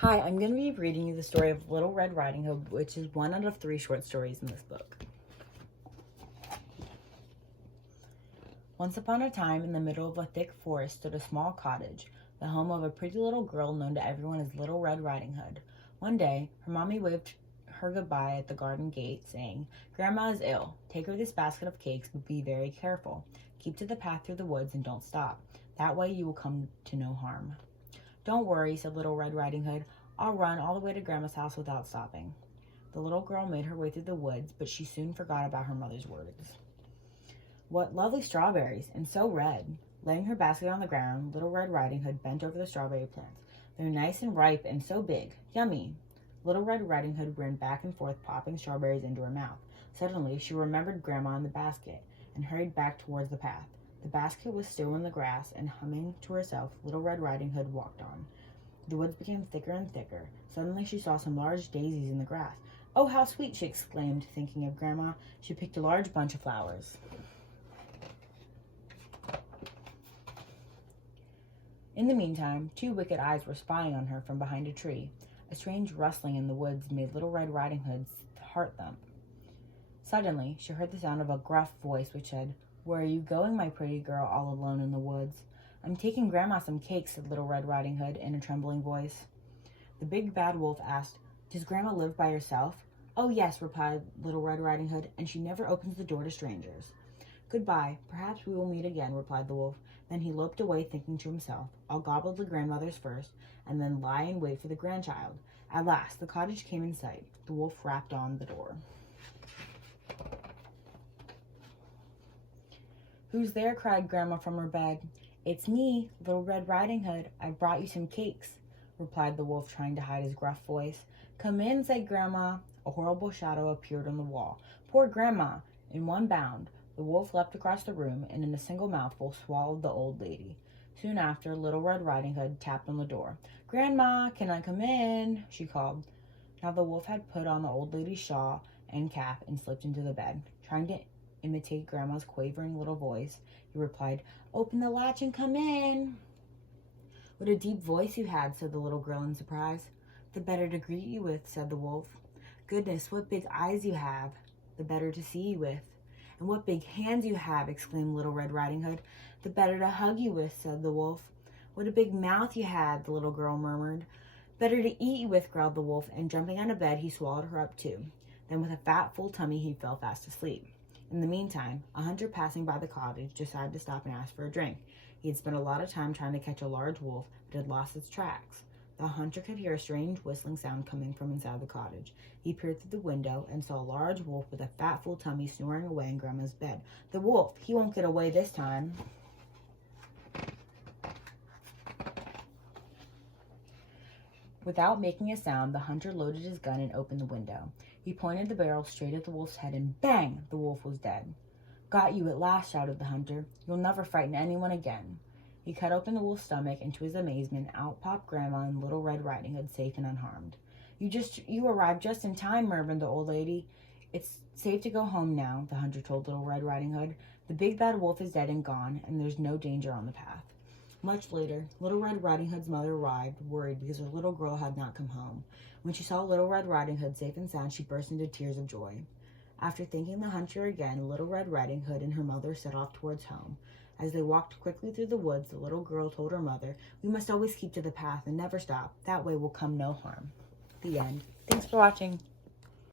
Hi, I'm going to be reading you the story of Little Red Riding Hood, which is one out of 3 short stories in this book. Once upon a time, in the middle of a thick forest stood a small cottage, the home of a pretty little girl known to everyone as Little Red Riding Hood. One day, her mommy waved her goodbye at the garden gate, saying, "Grandma is ill. Take her this basket of cakes, but be very careful. Keep to the path through the woods and don't stop. That way you will come to no harm." "Don't worry," said Little Red Riding Hood. "I'll run all the way to Grandma's house without stopping." The little girl made her way through the woods, but she soon forgot about her mother's words. "What lovely strawberries, and so red!" Laying her basket on the ground, Little Red Riding Hood bent over the strawberry plants. "They're nice and ripe and so big. Yummy!" Little Red Riding Hood ran back and forth, popping strawberries into her mouth. Suddenly, she remembered Grandma in the basket and hurried back towards the path. The basket was still in the grass, and humming to herself, Little Red Riding Hood walked on. The woods became thicker and thicker. Suddenly she saw some large daisies in the grass. "Oh, how sweet!" she exclaimed, thinking of Grandma. She picked a large bunch of flowers. In the meantime, 2 wicked eyes were spying on her from behind a tree. A strange rustling in the woods made Little Red Riding Hood's heart thump. Suddenly, she heard the sound of a gruff voice which said, "Where are you going, my pretty girl, all alone in the woods?" "I'm taking Grandma some cakes," said Little Red Riding Hood in a trembling voice. The big bad wolf asked, "Does Grandma live by herself?" "Oh, yes," replied Little Red Riding Hood, "and she never opens the door to strangers." "Goodbye. Perhaps we will meet again," replied the wolf. Then he loped away, thinking to himself, "I'll gobble the grandmothers first, and then lie in wait for the grandchild." At last, the cottage came in sight. The wolf rapped on the door. "Who's there?" cried Grandma from her bed. "It's me, Little Red Riding Hood. I've brought you some cakes," replied the wolf, trying to hide his gruff voice. "Come in," said Grandma. A horrible shadow appeared on the wall. "Poor Grandma!" In one bound, the wolf leapt across the room and in a single mouthful swallowed the old lady. Soon after, Little Red Riding Hood tapped on the door. "Grandma, can I come in?" she called. Now the wolf had put on the old lady's shawl and cap and slipped into the bed. Trying to imitate Grandma's quavering little voice, he replied, "Open the latch and come in." "What a deep voice you had," said the little girl in surprise. "The better to greet you with," said the wolf. "Goodness, what big eyes you have!" "The better to see you with." "And what big hands you have!" exclaimed Little Red Riding Hood. "The better to hug you with," said the wolf. "What a big mouth you had!" the little girl murmured. "Better to eat you with," growled the wolf, and jumping out of bed, he swallowed her up too. Then with a fat, full tummy, he fell fast asleep. In the meantime, a hunter passing by the cottage decided to stop and ask for a drink. He had spent a lot of time trying to catch a large wolf, but had lost its tracks. The hunter could hear a strange whistling sound coming from inside the cottage. He peered through the window and saw a large wolf with a fat, full tummy snoring away in Grandma's bed. "The wolf! He won't get away this time." Without making a sound, the hunter loaded his gun and opened the window. He pointed the barrel straight at the wolf's head, and bang! The wolf was dead. "Got you at last," shouted the hunter. "You'll never frighten anyone again." He cut open the wolf's stomach, and to his amazement, out popped Grandma and Little Red Riding Hood, safe and unharmed. You arrived just in time," murmured the old lady. "It's safe to go home now," the hunter told Little Red Riding Hood. "The big bad wolf is dead and gone, and there's no danger on the path." Much later, Little Red Riding Hood's mother arrived, worried because her little girl had not come home. When she saw Little Red Riding Hood safe and sound, she burst into tears of joy. After thanking the hunter again, Little Red Riding Hood and her mother set off towards home. As they walked quickly through the woods, the little girl told her mother, "We must always keep to the path and never stop. That way will come no harm." The end. Thanks for watching.